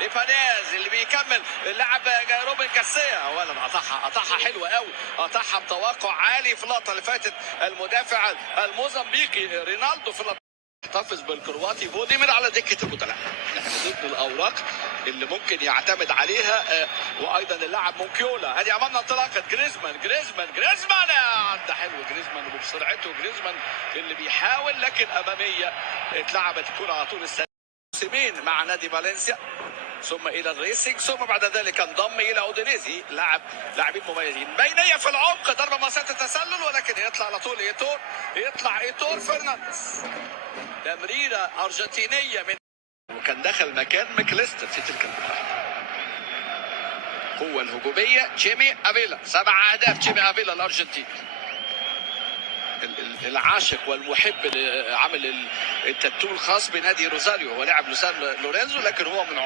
لفانيز اللي بيكمل اللاعب روبن جارسيا. اولا قطعها حلوه قوي، قطعها بتوقع عالي في اللقطه اللي فاتت. المدافع الموزمبيقي رينالدو في اللقطه احتفظ بالكرواتي فوديمير على دكه البدلاء. احنا ضد الاوراق اللي ممكن يعتمد عليها، وايضا اللاعب مونكيولا. ادي عملنا انطلاقه جريزمان ده حلو جريزمان وبسرعته جريزمان اللي بيحاول، لكن اماميه اتلعبت الكره على طول. السنين مع نادي فالنسيا ثم الى الريسنج ثم بعد ذلك انضم الى اودينيزي. لاعبين مميزين. بينيه في العمق، ضربه مسافه التسلل، ولكن يطلع على طول ايتور فرنانديز. تمريره ارجنتينيه من وكان دخل مكان ماكليستر في تلك المباراه. قوه الهجوميه جيمي افيلا، 7 اهداف جيمي افيلا الارجنتيني العاشق والمحب لعمل التاتو الخاص بنادي روزاريو. هو لاعب لوسان لورينزو، لكن هو من